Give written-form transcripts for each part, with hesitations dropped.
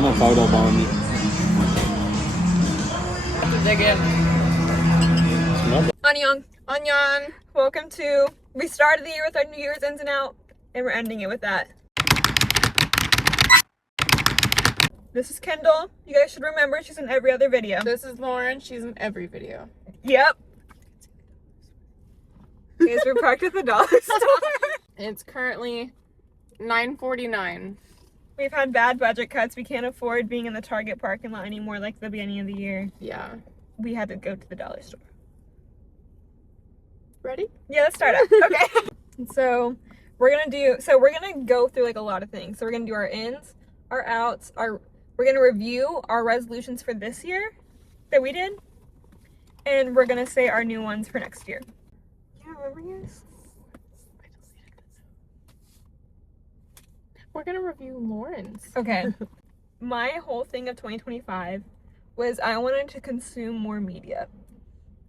I'm a photo bomb. Dig in. Annyeong. Welcome to, we started the year with our New Year's ins and out, and we're ending it with that. This is Kendall. You guys should remember she's in every other video. This is Lauren. She's in every video. Yep. Guys, we're parked at the dollar store. It's currently 9:49. We've had bad budget cuts. We can't afford being in the Target parking lot anymore like the beginning of the year. Yeah. We had to go to the dollar store. Ready? Yeah, let's start up. Okay. So we're gonna go through like a lot of things. So we're gonna do our ins, our outs, we're gonna review our resolutions for this year that we did, and we're gonna say our new ones for next year. You remember yours? We're gonna review Lauren's. Okay. My whole thing of 2025 was I wanted to consume more media.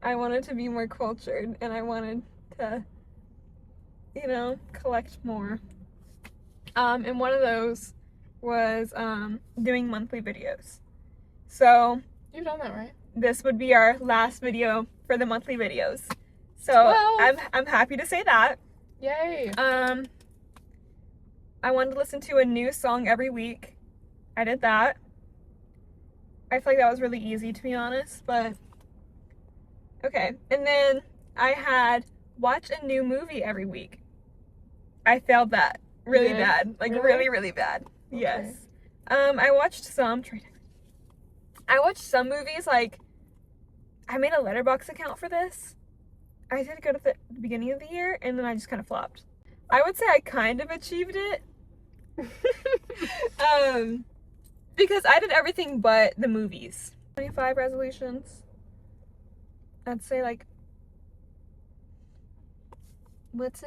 I wanted to be more cultured, and I wanted to, collect more. And one of those was doing monthly videos. So You've done that, right? this would be our last video for the monthly videos. So 12. I'm happy to say that. Yay. I wanted to listen to a new song every week. I did that. I feel like that was really easy, to be honest, but okay. And then I had watch a new movie every week. I failed that really bad, like really, really bad. Okay. Yes. I watched some movies. Like, I made a Letterboxd account for this. I did go to the beginning of the year, and then I just kind of flopped. I would say I kind of achieved it. Because I did everything but the movies. 25 resolutions. I'd say, like, what's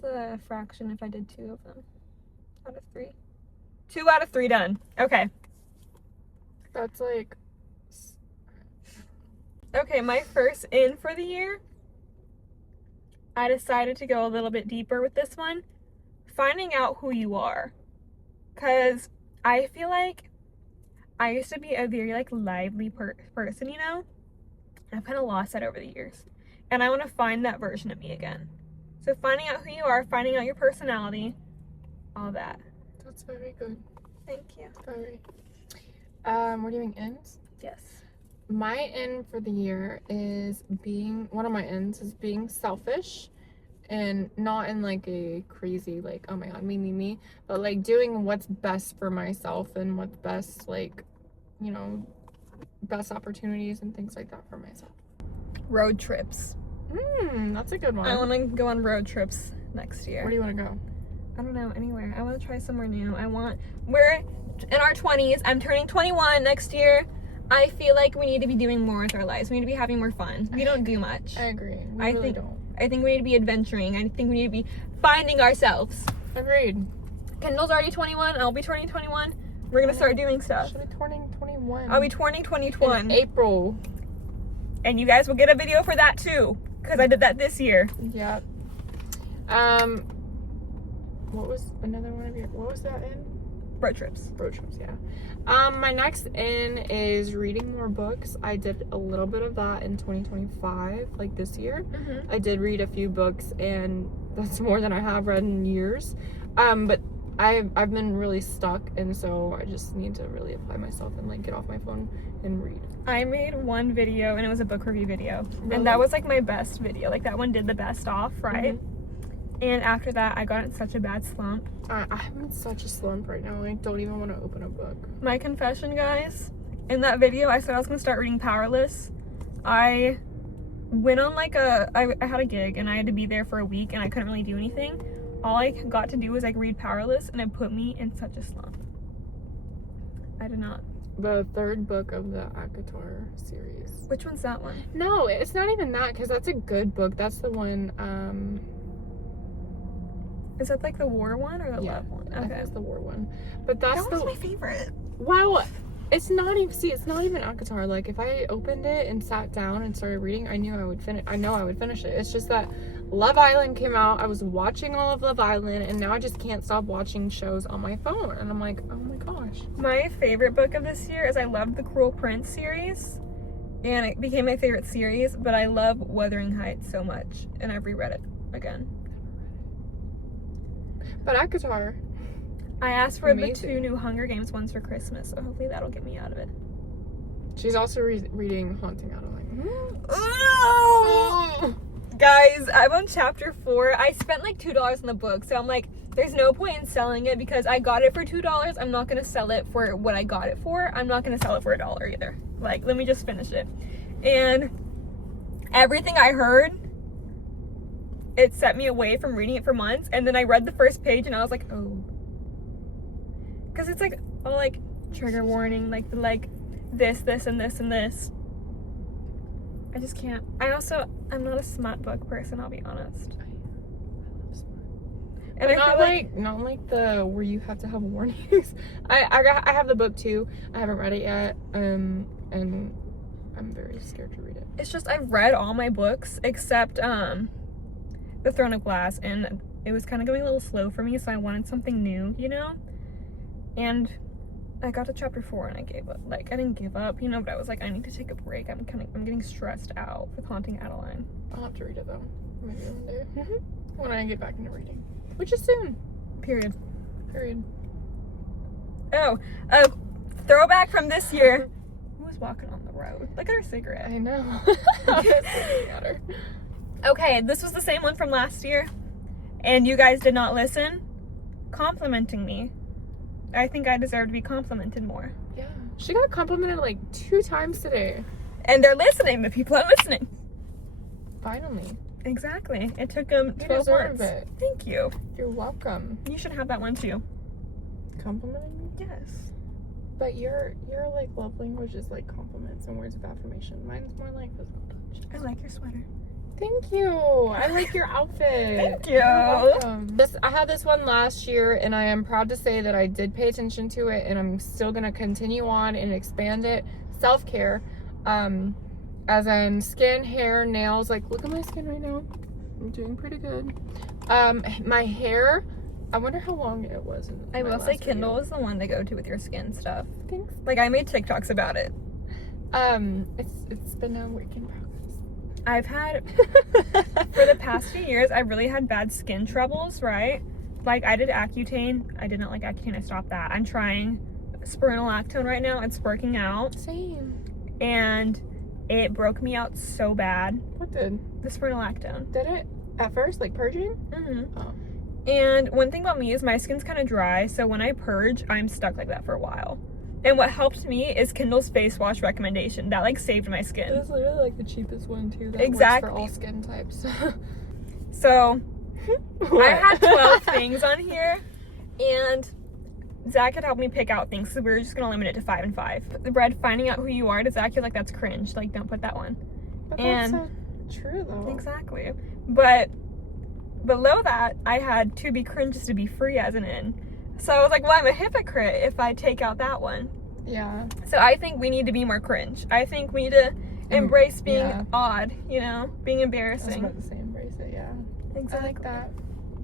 the fraction if I did 2 of them out of 3? 2 out of 3 done. Okay. That's like... Okay, my first in for the year, I decided to go a little bit deeper with this one. Finding out who you are. Because I feel like I used to be a very, like, lively person, and I've kind of lost that over the years. And I want to find that version of me again. So finding out who you are, finding out your personality, all that. That's very good. Thank you. Very. We're doing ends? Yes. My end for the year is one of my ends is being selfish, and not in like a crazy, like, oh my god, me, but like doing what's best for myself and what's best, like, best opportunities and things like that for myself. Road trips. That's a good one. I want to go on road trips next year. Where do you want to go? I don't know, anywhere. I want to try somewhere new. We're in our 20s. I'm turning 21 next year. I feel like we need to be doing more with our lives. We need to be having more fun. We don't do much. I agree. I think we need to be adventuring. I think we need to be finding ourselves. Agreed. Kendall's already 21. I'll be turning 21. We're going to start doing stuff. Should be turning 21. I'll be turning 21. In April. And you guys will get a video for that too. Because I did that this year. Yeah. What was another one of your... What was that in? Road trips. Road trips, yeah. My next in is reading more books. I did a little bit of that in 2025, like this year. Mm-hmm. I did read a few books, and that's more than I have read in years. But I've been really stuck, and so I just need to really apply myself and like get off my phone and read. I made one video, and it was a book review video. Really? And that was like my best video. Like that one did the best off, right? Mm-hmm. And after that, I got in such a bad slump. I'm in such a slump right now. I don't even want to open a book. My confession, guys, in that video, I said I was going to start reading Powerless. I went on like I had a gig, and I had to be there for a week, and I couldn't really do anything. All I got to do was like read Powerless, and it put me in such a slump. I did not. The 3rd book of the ACOTAR series. Which one's that one? No, it's not even that, because that's a good book. That's the one, Is that like the war one or the love one? I think it's the war one. But that's that one's my favorite. Wow, it's not even ACOTAR. Like, if I opened it and sat down and started reading, I know I would finish it. It's just that, Love Island came out. I was watching all of Love Island, and now I just can't stop watching shows on my phone. And I'm like, oh my gosh. My favorite book of this year is I loved the Cruel Prince series, and it became my favorite series, but I love Wuthering Heights so much, and I've reread it again. But ACOTAR. I asked for the Amazing. 2 new Hunger Games ones for Christmas, so hopefully that'll get me out of it. She's also reading Haunting Adeline. Guys, I'm on chapter 4. I spent like $2 on the book, so I'm like, there's no point in selling it because I got it for $2. I'm not gonna sell it for what I got it for. I'm not gonna sell it for $1 either. Like, let me just finish it. And everything I heard, it set me away from reading it for months. And then I read the first page and I was like, oh. Because it's like, all like trigger warning, like this, and this, and this. I just can't. I'm not a smut book person, I'll be honest. I love smut. And But I feel not like the where you have to have warnings. I have the book too. I haven't read it yet. And I'm very scared to read it. it's just I've read all my books except The Throne of Glass, and it was kind of going a little slow for me, so I wanted something new, you know? And I got to chapter 4 and I gave up. Like, I didn't give up, you know, but I was like, I need to take a break. I'm getting stressed out with Haunting Adeline. I'll have to read it though. Maybe one day. When I get back into reading. Which is soon. Period. Oh, a throwback from this year. Who was walking on the road? Look at her cigarette. I know. I was looking at her. Okay, this was the same one from last year, and you guys did not listen. Complimenting me. I think I deserve to be complimented more. Yeah. She got complimented like 2 times today. And they're listening. The people are listening. Finally. Exactly. It took them You 12 deserve months. it. Thank you. You're welcome. You should have that one too. Complimenting me? Yes. But your like love language is like compliments and words of affirmation. Mine's more like physical touch. I like your sweater. Thank you. I like your outfit. Thank you. You're welcome. I had this one last year, and I am proud to say that I did pay attention to it, and I'm still gonna continue on and expand it. Self-care, as in skin, hair, nails. Like, look at my skin right now. I'm doing pretty good. My hair. I wonder how long it was. I will say Kindle is the one to go to with your skin stuff. Thanks. Like, I made TikToks about it. It's been a work in progress. I've had, for the past few years, I've really had bad skin troubles, right? Like, I did Accutane. I did not like Accutane. I stopped that. I'm trying spironolactone right now. It's working out. Same. And it broke me out so bad. What did? The spironolactone. Did it? At first? Like purging? Mm-hmm. Oh. And one thing about me is my skin's kind of dry, so when I purge, I'm stuck like that for a while. And what helped me is Kindle's face wash recommendation. That, like, saved my skin. It's literally like the cheapest one too. That Exactly. works for all skin types. So, What? I had 12 things on here, and Zach had helped me pick out things, so we were just gonna limit it to 5 and 5. The read Finding Out Who You Are to Zach, you're like, that's cringe. Like, don't put that one. But and that's so true though. Exactly. But below that, I had To Be Cringe is to Be Free as an in. So I was like, well, I'm a hypocrite if I take out that one. Yeah. So I think we need to be more cringe. I think we need to embrace being yeah. odd, you know, being I was embarrassing. about to say embrace it, yeah. Exactly. I like that.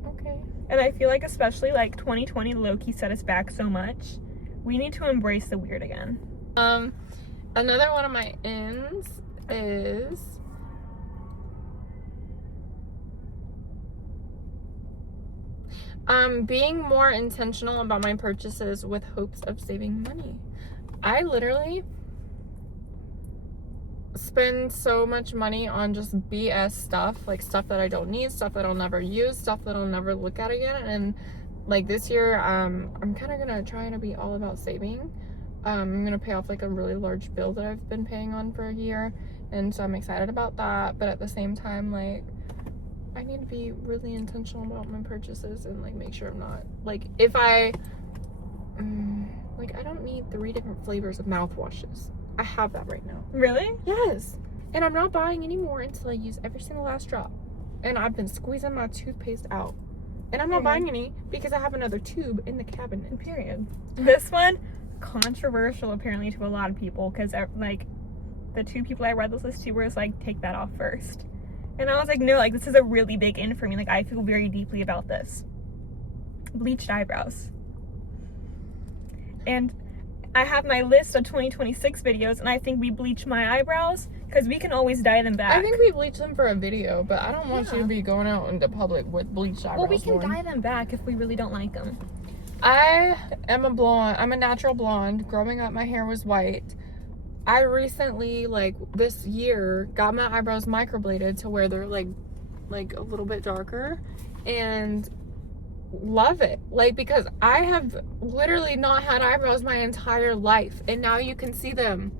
Okay. And I feel like especially like 2020 low-key set us back so much. We need to embrace the weird again. Another one of my ends is being more intentional about my purchases with hopes of saving money. I literally spend so much money on just BS stuff, like stuff that I don't need, stuff that I'll never use, stuff that I'll never look at again. And like this year, I'm kind of gonna try to be all about saving. I'm gonna pay off like a really large bill that I've been paying on for a year, and so I'm excited about that. But at the same time, like, I need to be really intentional about my purchases and like make sure I'm not like, if I like, I don't need 3 different flavors of mouthwashes. I have that right now. Really? Yes. And I'm not buying any more until I use every single last drop. And I've been squeezing my toothpaste out. And I'm not buying any because I have another tube in the cabinet. Period. This one, controversial apparently to a lot of people, because like the 2 people I read this list to was like, take that off first. And I was like, no, like, this is a really big in for me. Like, I feel very deeply about this. Bleached eyebrows. And I have my list of 2026 videos, and I think we bleach my eyebrows because we can always dye them back. I think we bleach them for a video, but I don't want you to be going out into public with bleached eyebrows. Well, we can dye them back if we really don't like them. I am a blonde. I'm a natural blonde. Growing up, my hair was white. I recently, like this year, got my eyebrows microbladed to where they're like a little bit darker, and love it. Like, because I have literally not had eyebrows my entire life, and now you can see them.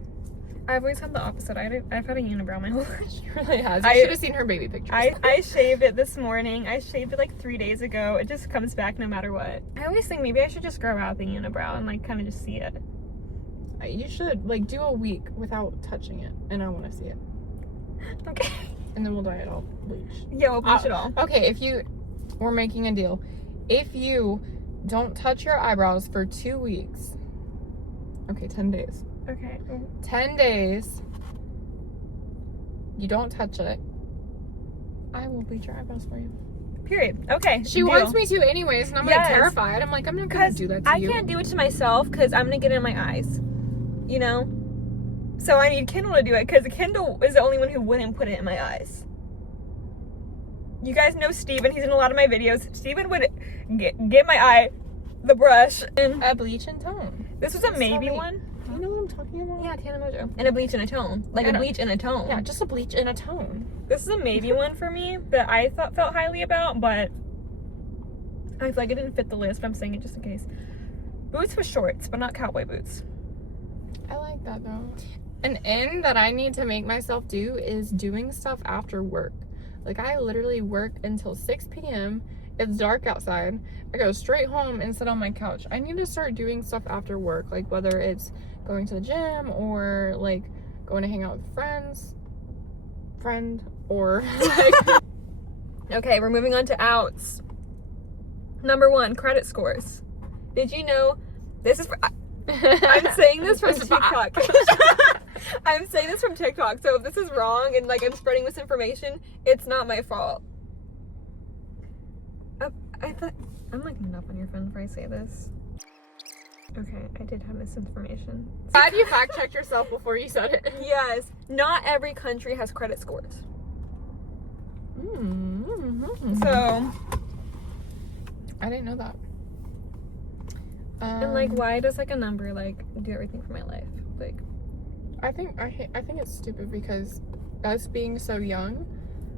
I've always had the opposite. I've had a unibrow my whole life. She really has. You should have seen her baby pictures. I shaved it this morning. I shaved it like 3 days ago. It just comes back no matter what. I always think maybe I should just grow out the unibrow and like kind of just see it. You should like do a week without touching it, and I want to see it. Okay. And then we'll dye it all bleach. Yeah, we'll bleach it all. Okay, we're making a deal. If you don't touch your eyebrows for 2 weeks, okay, 10 days. Okay. 10 days, you don't touch it, I will bleach your eyebrows for you. Period. Okay. She wants me to anyways, and I'm like terrified. I'm like, I'm not gonna do that to you. I can't do it to myself because I'm gonna get it in my eyes. You know? So I need Kendall to do it because Kendall is the only one who wouldn't put it in my eyes. You guys know Steven. He's in a lot of my videos. Steven would get my eye, the brush, and a bleach and tone. This was a maybe one. Do you know what I'm talking about? Yeah, Tana Mojo. And a bleach and a tone. Like a bleach and a tone. Yeah, just a bleach and a tone. This is a maybe one for me that I felt highly about, but I feel like it didn't fit the list, but I'm saying it just in case. Boots with shorts, but not cowboy boots. I like that though. An in that I need to make myself do is doing stuff after work. Like, I literally work until 6 p.m. It's dark outside. I go straight home and sit on my couch. I need to start doing stuff after work, like whether it's going to the gym or like going to hang out with friend, or like. Okay, we're moving on to outs. Number 1, credit scores. Did you know this is for, I'm saying this from TikTok. I'm saying this from TikTok, so if this is wrong and like I'm spreading misinformation, it's not my fault. I thought I'm looking up on your phone before I say this. Okay, I did have misinformation. Glad you fact checked yourself before you said it. Yes, not every country has credit scores. Mm-hmm. So I didn't know that. And like, why does like a number like do everything for my life? Like, I think it's stupid because us being so young,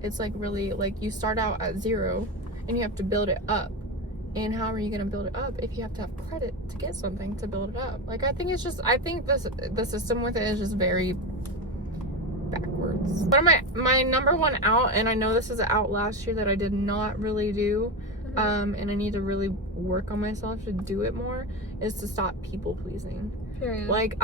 it's like really like you start out at 0 and you have to build it up. And how are you gonna build it up if you have to have credit to get something to build it up? Like, I think the system with it is just very backwards. One of my number 1 out, and I know this is an out last year that I did not really do, and I need to really work on myself to do it more, is to stop people pleasing. period. Like,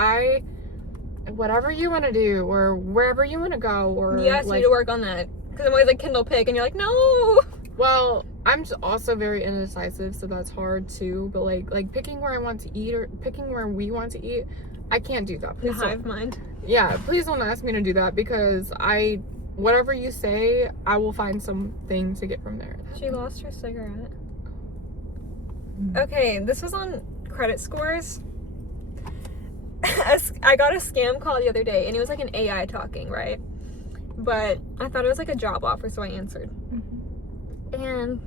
whatever you want to do or wherever you want to go, or you asked me to work on that because I'm always like Kindle pick, and you're like, no. Well, I'm just also very indecisive, so that's hard too. But like picking where I want to eat or picking where we want to eat, I can't do that. Please Hive mind. Yeah, please don't ask me to do that because whatever you say, I will find something to get from there. She lost her cigarette. Okay, this was on credit scores. I got a scam call the other day, and it was like an AI talking, right? But I thought it was like a job offer, so I answered. And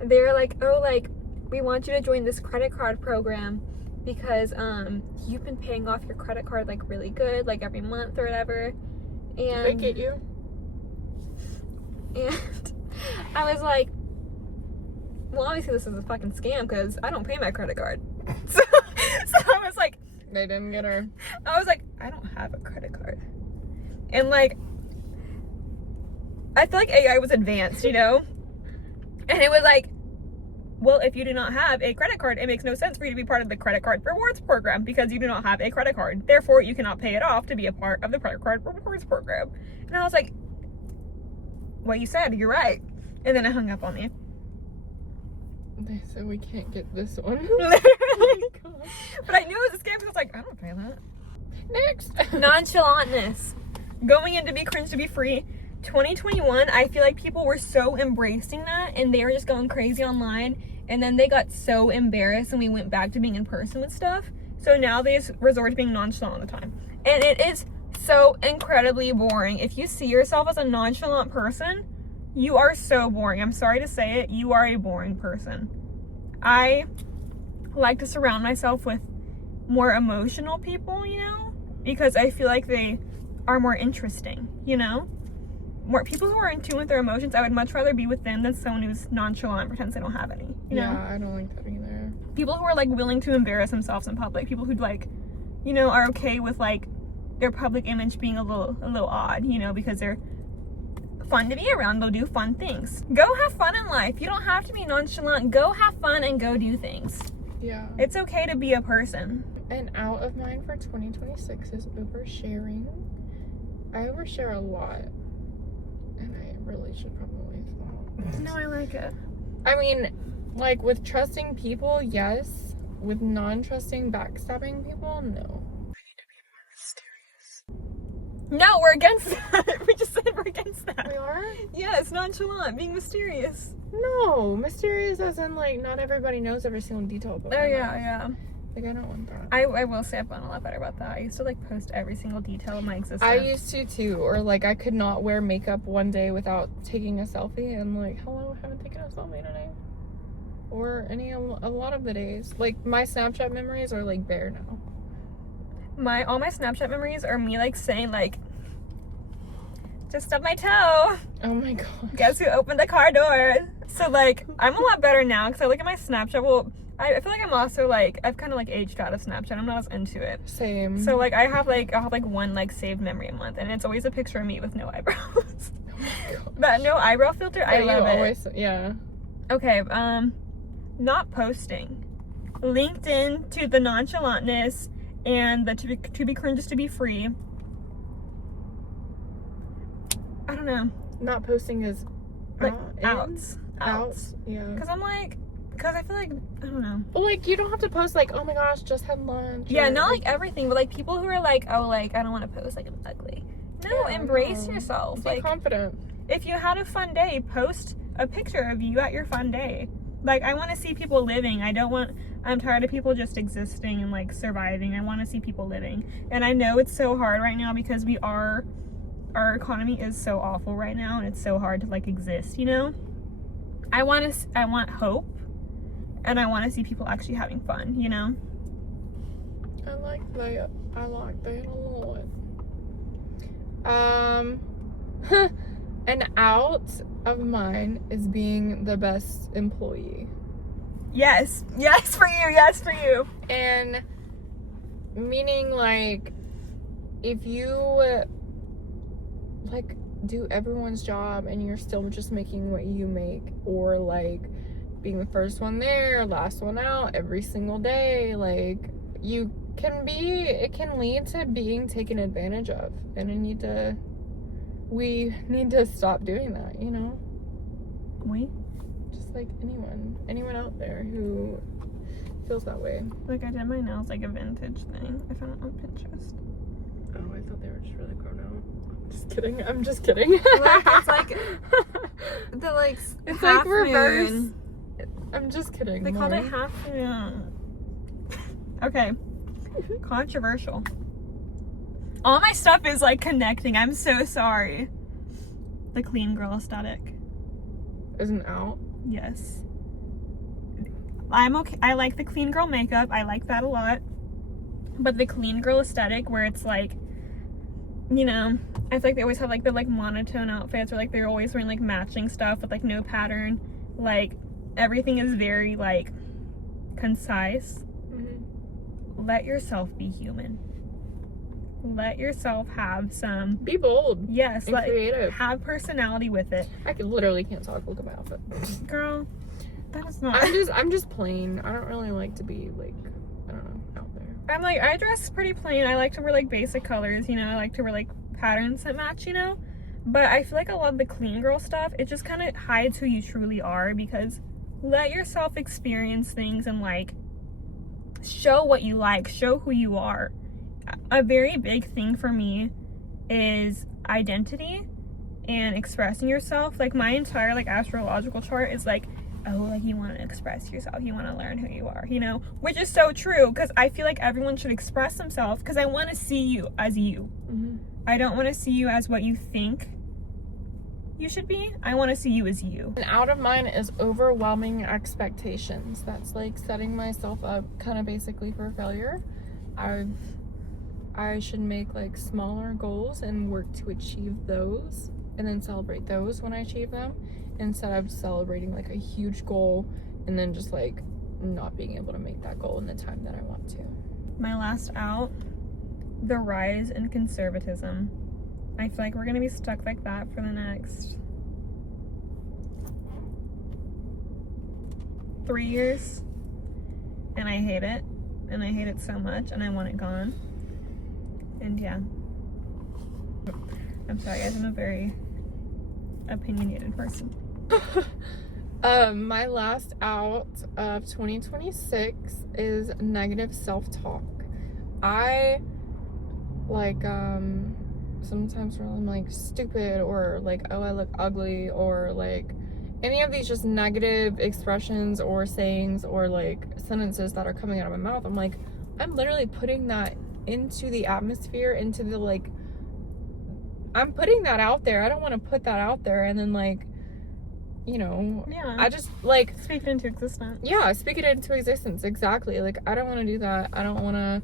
they're like, oh, like, we want you to join this credit card program because you've been paying off your credit card like really good, like every month or whatever. And did they get you? And I was like, well, obviously this is a fucking scam because I don't pay my credit card. So I was like, they didn't get her. I was like, I don't have a credit card. And like, I feel like AI was advanced, you know? And it was like, well, if you do not have a credit card, it makes no sense for you to be part of the credit card rewards program because you do not have a credit card. Therefore, you cannot pay it off to be a part of the credit card rewards program. And I was like, what you said, you're right. And then I hung up on me. They said we can't get this one. Literally. But I knew it was a scam because I was like, I don't pay that. Next. Nonchalantness. Going in to be cringe to be free. 2021, I feel like people were so embracing that and they were just going crazy online, and then they got so embarrassed and we went back to being in person with stuff. So now they just resort to being nonchalant all the time. And it is so incredibly boring. If you see yourself as a nonchalant person, you are so boring. I'm sorry to say it, you are a boring person. I like to surround myself with more emotional people, you know, because I feel like they are more interesting, you know? More people who are in tune with their emotions. I would much rather be with them than someone who's nonchalant and pretends they don't have any, you know? Yeah, I don't like that either. People who are like willing to embarrass themselves in public, people who like, you know, are okay with like their public image being a little odd, you know, because they're fun to be around. They'll do fun things. Go have fun in life. You don't have to be nonchalant. Go have fun and go do things. Yeah. It's okay to be a person. And out of mine for 2026 is oversharing. I overshare a lot. And I really should probably stop. No, I like it. I mean, like with trusting people, yes. With non-trusting, backstabbing people, no. No, we're against that. We just said we're against that. We are? Yeah, it's nonchalant, being mysterious. No, mysterious as in like not everybody knows every single detail about Oh my yeah, life. yeah. Like I don't want that. I will say I've gotten a lot better about that. I used to like post every single detail of my existence. I used to too, or like I could not wear makeup one day without taking a selfie and like, hello, I haven't taken a selfie today. Or a lot of the days. Like my Snapchat memories are like bare now. All my Snapchat memories are me like saying like, just stubbed my toe. Oh my god. Guess who opened the car door? So like I'm a lot better now because I look at my Snapchat. Well, I feel like I'm also like I've kind of like aged out of Snapchat. I'm not as into it. Same. So like I'll have like one like saved memory a month, and it's always a picture of me with no eyebrows. Oh my god. That no eyebrow filter, I Yeah, love you it. always, yeah. Okay, not posting. Linked in to the nonchalantness and the to be cringe is to be free. I don't know. Not posting is Like outs. outs. Yeah. Because I feel like, I don't know. Well, like you don't have to post like, oh my gosh, just had lunch. Yeah, or, not like everything, but like people who are like, oh, like I don't want to post like I'm ugly. No, Yeah, embrace no. yourself. Be Like confident. if you had a fun day, post a picture of you at your fun day. Like I want to see people living. I'm tired of people just existing and like surviving. I want to see people living. And I know it's so hard right now because our economy is so awful right now and it's so hard to like exist, you know? I want hope, and I want to see people actually having fun, you know? I like that a lot. An out of mine is being the best employee. Yes for you. And meaning like if you like do everyone's job and you're still just making what you make, or like being the first one there, last one out every single day, like it can lead to being taken advantage of, and we need to stop doing that, you know? Just like anyone out there who feels that way. Like I did my nails like a vintage thing. I found it on Pinterest. Oh, I thought they were just really grown out. I'm just kidding. Like, it's like the like It's half like reverse. moon. I'm just kidding. They called it Lauren. half moon. Okay. Controversial. All my stuff is like connecting. I'm so sorry. The clean girl aesthetic. Isn't out. Yes. I'm okay. I like the clean girl makeup. I like that a lot. But the clean girl aesthetic where it's like, you know, I feel like they always have like the like monotone outfits, or like they're always wearing like matching stuff with like no pattern. Like everything is very like concise. Mm-hmm. Let yourself be human. Let yourself have some, Be bold. yes, And like creative. have personality with it. Literally can't talk. Look at my outfit. Girl, that is not. I'm just plain. I don't really like to be like, I don't know, out there. I'm like, I dress pretty plain. I like to wear like basic colors, you know. I like to wear like patterns that match, you know. But I feel like a lot of the clean girl stuff, it just kind of hides who you truly are, because let yourself experience things and like show what you like, show who you are. A very big thing for me is identity and expressing yourself. Like my entire like astrological chart is like, oh, like you want to express yourself, you want to learn who you are, you know, which is so true, because I feel like everyone should express themselves, because I want to see you as you. I don't want to see you as what you think you should be. I want to see you as you. And out of mine is overwhelming expectations. That's like setting myself up kind of basically for failure. I should make like smaller goals and work to achieve those, and then celebrate those when I achieve them, instead of celebrating like a huge goal and then just like not being able to make that goal in the time that I want to. My last out, the rise in conservatism. I feel like we're gonna be stuck like that for the next 3 years, and I hate it, and I hate it so much, and I want it gone. And yeah, I'm sorry guys, I'm a very opinionated person. My last out of 2026 is negative self-talk. I like sometimes when I'm like stupid, or like, oh, I look ugly, or like any of these just negative expressions or sayings or like sentences that are coming out of my mouth, I'm like, I'm literally putting that into the atmosphere, into the like, I'm putting that out there. I don't want to put that out there and then like, you know, Yeah, I just like speak it into existence. Yeah, speak it into existence. Exactly. Like, I don't want to do that. I don't want to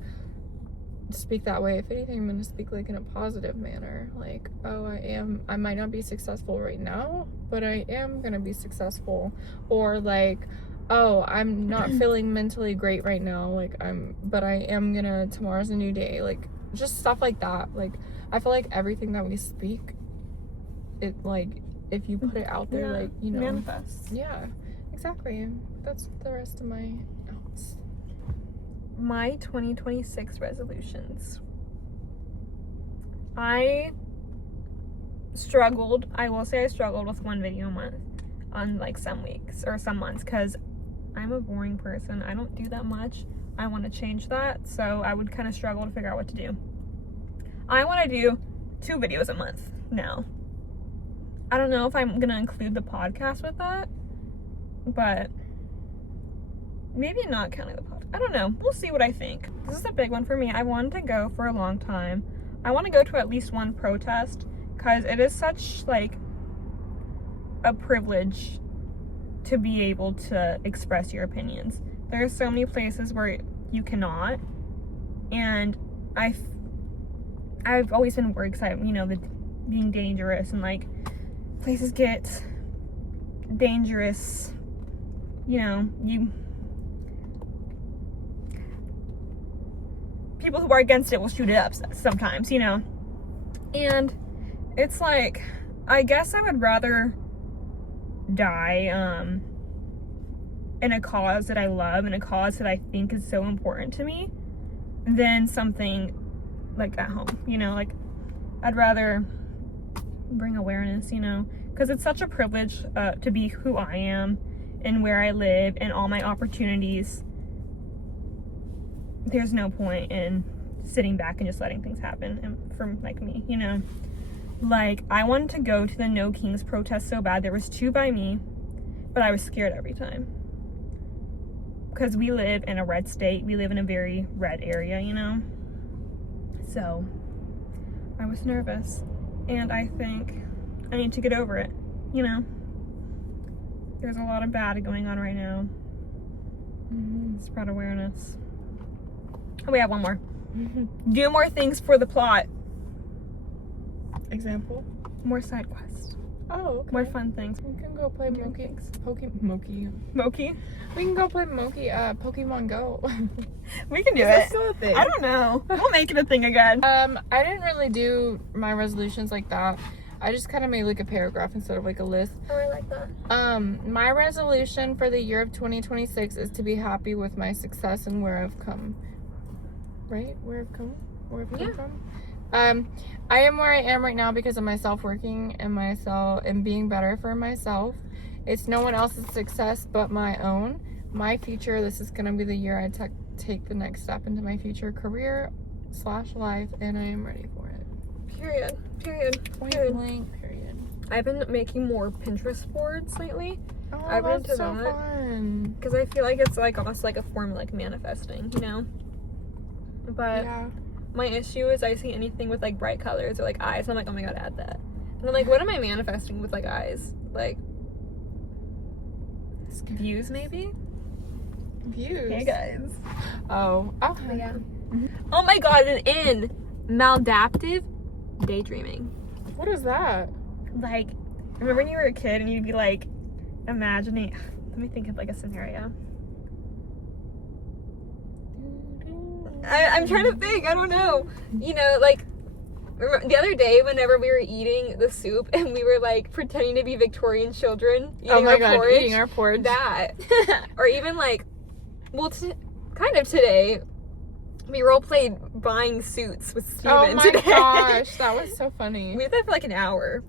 speak that way. If anything, I'm going to speak like in a positive manner. Like, oh, I might not be successful right now, but I am going to be successful. Or like, oh, I'm not feeling mentally great right now. Like, but I am gonna, tomorrow's a new day. Like, just stuff like that. Like, I feel like everything that we speak, it like, if you put it out there, Yeah, like, you know, manifests. Yeah, exactly. That's the rest of my outs. My 2026 resolutions. I will say I struggled with one video a month on like some weeks or some months, because I'm a boring person. I don't do that much. I want to change that, so I would kind of struggle to figure out what to do. I want to do 2 videos a month now. I don't know if I'm gonna include the podcast with that, but maybe not counting the podcast. I don't know. We'll see what I think. This is a big one for me. I wanted to go for a long time. I want to go to at least one protest, because it is such like a privilege to be able to express your opinions. There are so many places where you cannot, and I've always been worried, because you know, the being dangerous, and like places get dangerous, you know, people who are against it will shoot it up sometimes, you know. And it's like, I guess I would rather die in a cause that I love, in a cause that I think is so important to me, than something like at home, you know. Like, I'd rather bring awareness, you know, because it's such a privilege to be who I am and where I live and all my opportunities. There's no point in sitting back and just letting things happen from like me, you know. Like, I wanted to go to the No Kings protest so bad. There was 2 by me, but I was scared every time, because we live in a red state. We live in a very red area, you know. So I was nervous, and I think I need to get over it, you know. There's a lot of bad going on right now. Spread awareness. Oh, we have one more. Do more things for the plot. Example? More side quests. Oh, okay. More fun things. We can go play Moki. Moki? We can go play Moki, Pokemon Go. We can do Is it. that still a thing? I don't know. We'll make it a thing again. I didn't really do my resolutions like that. I just kind of made like a paragraph instead of like a list. Oh, I like that. My resolution for the year of 2026 is to be happy with my success and where I've come. Right? Where I've come from? I am where I am right now because of myself working and myself and being better for myself. It's no one else's success but my own. My future, this is going to be the year I take the next step into my future career / life, and I am ready for it. Period. Point blank, period. I've been making more Pinterest boards lately. Oh, I've been that's into so that. fun. Because I feel like it's like almost like a form of like manifesting, you know? But Yeah. my issue is I see anything with like bright colors or like eyes, and I'm like, oh my god, add that. And I'm like, what am I manifesting with like eyes? Like views maybe? Views. Hey guys. Oh. Oh Yeah. Oh my god, an N. Maladaptive daydreaming. What is that? Like, remember when you were a kid and you'd be like imagining, let me think of like a scenario. I'm trying to think, I don't know. You know, like, remember the other day whenever we were eating the soup and we were like pretending to be Victorian children eating Oh my our god, porridge? eating our porridge. That. Or even like, well, kind of today, we role played buying suits with Steven Oh my today. gosh, that was so funny. We did that for like an hour.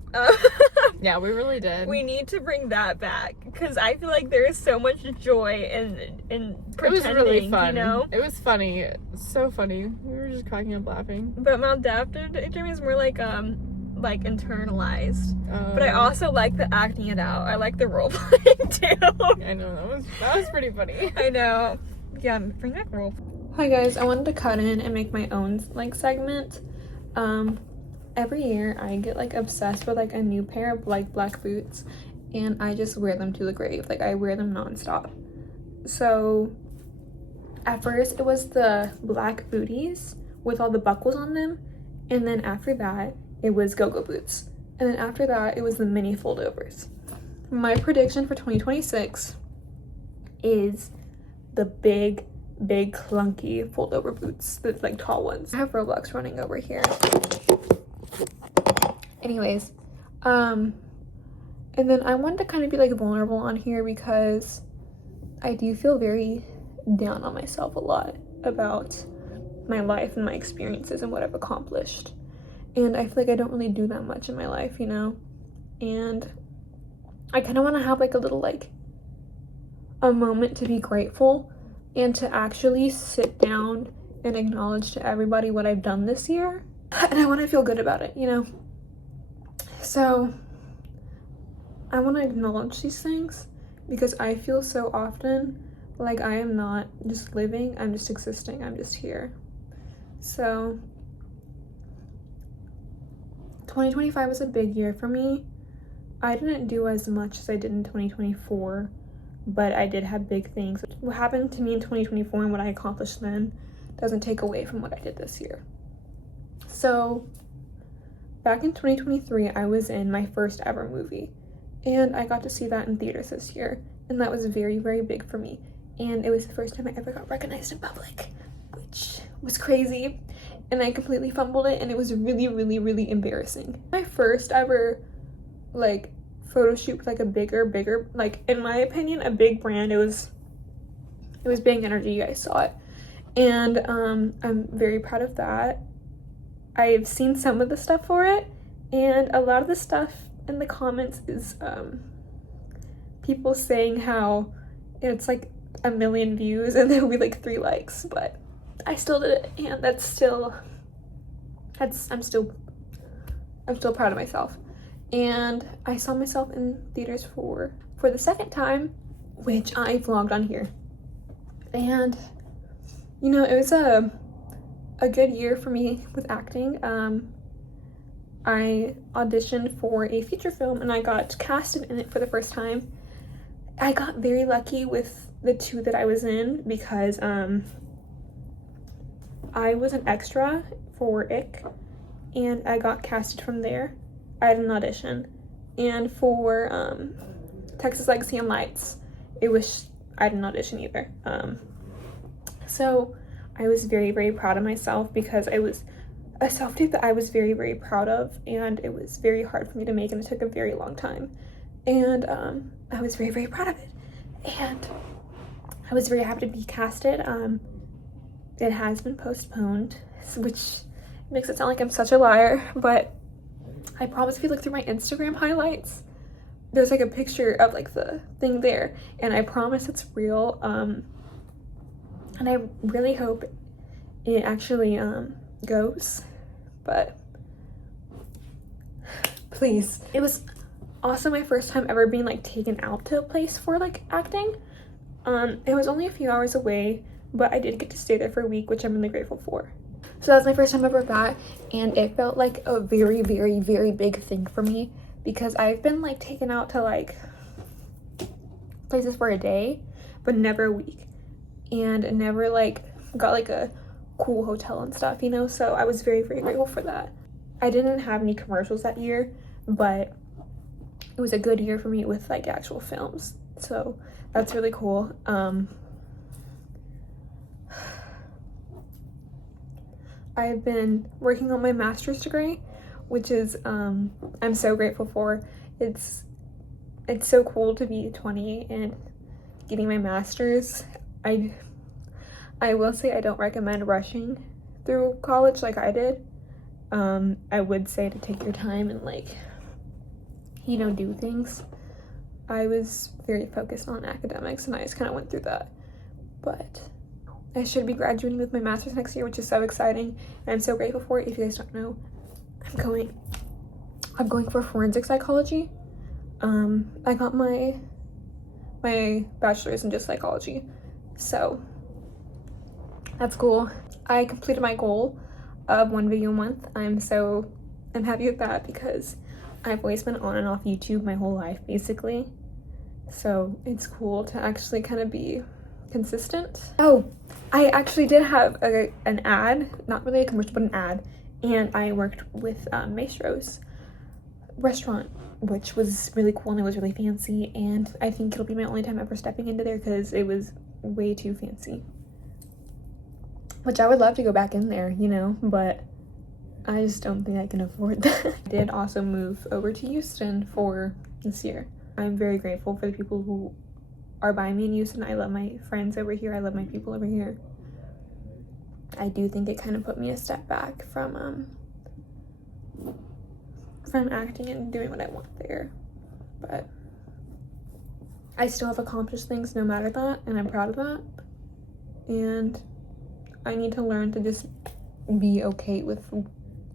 Yeah, we really did. We need to bring that back because I feel like there is so much joy in pretending. It was really fun. You know, it was funny, so funny. We were just cracking up laughing. but maladaptive daydreaming is more like internalized. But I also like the acting it out. I like the role playing too. I know that was pretty funny. I know. Yeah, bring back role. Hi guys, I wanted to cut in and make my own like segment. Every year I get like obsessed with like a new pair of like black boots, and I just wear them to the grave. Like I wear them nonstop. So at first it was the black booties with all the buckles on them, and then after that it was go-go boots, and then after that it was the mini foldovers. My prediction for 2026 is the big clunky fold-over boots, the like tall ones. I have Roblox running over here. Anyways, and then I wanted to kind of be like vulnerable on here because I do feel very down on myself a lot about my life and my experiences and what I've accomplished. And I feel like I don't really do that much in my life, you know? And I kind of want to have like a little like a moment to be grateful and to actually sit down and acknowledge to everybody what I've done this year. And I want to feel good about it, you know? So I want to acknowledge these things because I feel so often like I am not just living, I'm just existing, I'm just here. So 2025 was a big year for me. I didn't do as much as I did in 2024, but I did have big things. What happened to me in 2024 and what I accomplished then doesn't take away from what I did this year. So back in 2023, I was in my first ever movie, and I got to see that in theaters this year, and that was very, very big for me. And it was the first time I ever got recognized in public, which was crazy, and I completely fumbled it, and it was really, really, really embarrassing. My first ever like photo shoot with like a bigger, like in my opinion, a big brand. It was Bang Energy. You guys saw it, and I'm very proud of that. I've seen some of the stuff for it, and a lot of the stuff in the comments is people saying how it's like 1 million views and there'll be like 3 likes, but I still did it, and I'm still proud of myself. And I saw myself in theaters for the second time, which I vlogged on here. And you know, it was a good year for me with acting. I auditioned for a feature film and I got casted in it for the first time. I got very lucky with the 2 that I was in because I was an extra for Ick, and I got casted from there. I had an audition. And for Texas Legacy and Lights, I didn't audition either. So I was very, very proud of myself because it was a self-tape that I was very, very proud of, and it was very hard for me to make, and it took a very long time. And I was very, very proud of it. And I was very happy to be casted. It has been postponed, which makes it sound like I'm such a liar, but I promise if you look through my Instagram highlights, there's like a picture of like the thing there, and I promise it's real. And I really hope it actually goes, but please. It was Also my first time ever being like taken out to a place for like acting. It was only a few hours away, but I did get to stay there for a week, which I'm really grateful for. So that was my first time ever at that, and it felt like a very, very, very big thing for me because I've been like taken out to like places for a day, but never a week, and never like got like a cool hotel and stuff, you know? So I was very, very grateful for that. I didn't have any commercials that year, but it was a good year for me with like actual films. So that's really cool. I've been working on my master's degree, which is I'm so grateful for. It's so cool to be 20 and getting my master's. I will say I don't recommend rushing through college like I did. I would say to take your time and like, you know, do things. I was very focused on academics and I just kind of went through that. But I should be graduating with my master's next year, which is so exciting, and I'm so grateful for it. If you guys don't know, I'm going for forensic psychology. I got my bachelor's in just psychology, so that's cool. I completed my goal of 1 video a month. I'm happy with that because I've always been on and off YouTube my whole life basically, so it's cool to actually kind of be consistent. Oh, I actually did have an ad, not really a commercial, but an ad, and I worked with Maestro's restaurant, which was really cool and it was really fancy, and I think it'll be my only time ever stepping into there because it was way too fancy, which I would love to go back in there, you know, but I just don't think I can afford that. I did also move over to Houston for this year. I'm very grateful for the people who are by me in Houston. I love my friends over here. I love my people over here. I do think it kind of put me a step back from acting and doing what I want there, but I still have accomplished things no matter that, and I'm proud of that, and I need to learn to just be okay with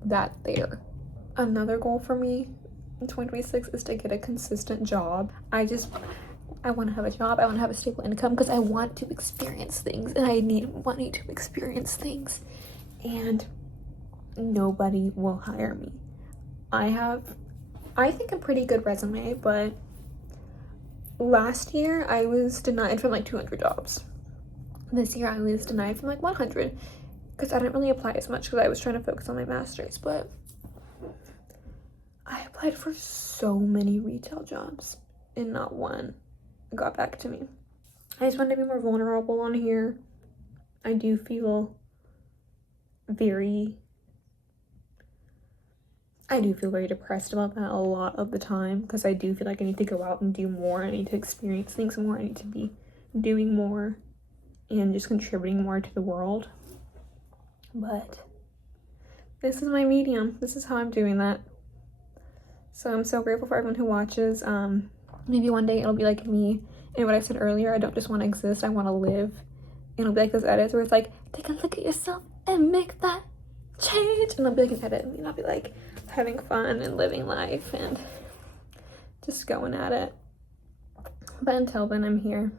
that there. Another goal for me in 2026 is to get a consistent job. I want to have a job. I want to have a stable income because I want to experience things, and I need money to experience things, and nobody will hire me. I think a pretty good resume, but last year I was denied from like 200 jobs. This year I was denied from like 100 because I didn't really apply as much because I was trying to focus on my master's, but I applied for so many retail jobs and not one got back to me. I just wanted to be more vulnerable on here. I do feel very depressed about that a lot of the time because I do feel like I need to go out and do more. I need to experience things more. I need to be doing more and just contributing more to the world. But this is my medium. This is how I'm doing that. So I'm so grateful for everyone who watches. Maybe one day it'll be like me and what I said earlier. I don't just want to exist. I want to live. And it'll be like those edits where it's like, take a look at yourself and make that change. And I'll be like an edit, and I'll be like having fun and living life and just going at it. But until then, I'm here.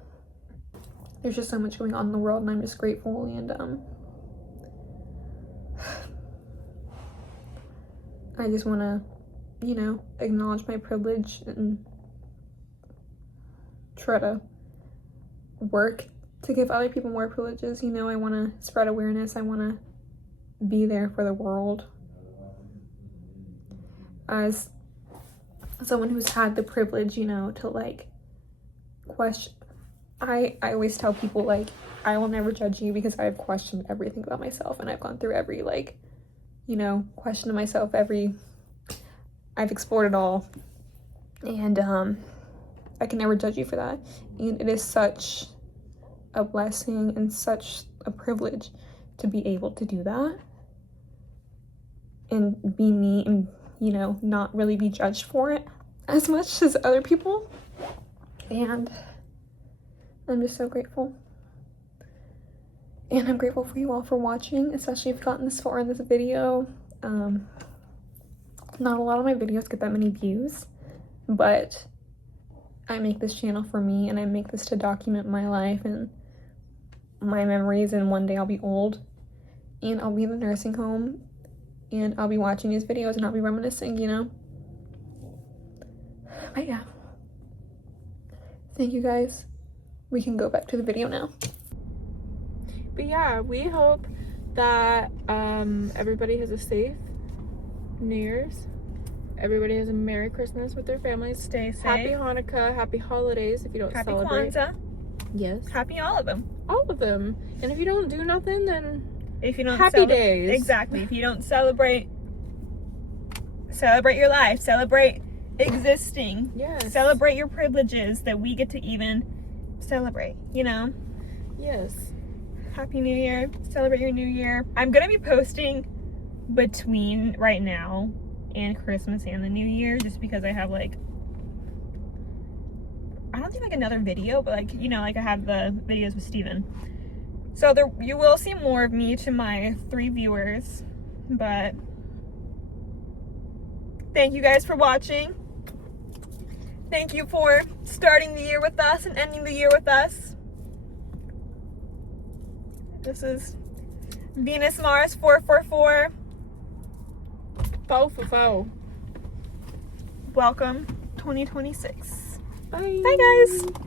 There's just so much going on in the world, and I'm just grateful, and I just want to, you know, acknowledge my privilege and try to work to give other people more privileges. You know, I want to spread awareness. I want to be there for the world. As someone who's had the privilege, you know, to like question, I always tell people like, I will never judge you because I've questioned everything about myself, and I've gone through every like, you know, question of myself, I've explored it all, and I can never judge you for that. And it is such a blessing and such a privilege to be able to do that and be me and, you know, not really be judged for it as much as other people. And I'm just so grateful. And I'm grateful for you all for watching, especially if you've gotten this far in this video. Not a lot of my videos get that many views, but I make this channel for me, and I make this to document my life and my memories, and one day I'll be old and I'll be in the nursing home and I'll be watching these videos and I'll be reminiscing, you know? But yeah. Thank you guys. We can go back to the video now. But yeah, we hope that everybody has a safe New Year's. Everybody has a Merry Christmas with their families. Stay safe. Happy Hanukkah, happy holidays if you don't Happy celebrate. Kwanzaa. Yes. Happy all of them. All of them. And if you don't do nothing, then If you don't happy days. Exactly. If you don't celebrate your life. Celebrate existing. Yes. Celebrate your privileges that we get to even celebrate, you know? Yes. Happy New Year. Celebrate your new year. I'm gonna be posting between right now and Christmas and the New Year, just because I have like, I don't think like another video, but like, you know, like I have the videos with Steven. So there, you will see more of me to my 3 viewers, but thank you guys for watching. Thank you for starting the year with us and ending the year with us. This is Venus Mars 444. Faux for faux. Welcome 2026. Bye. Bye guys.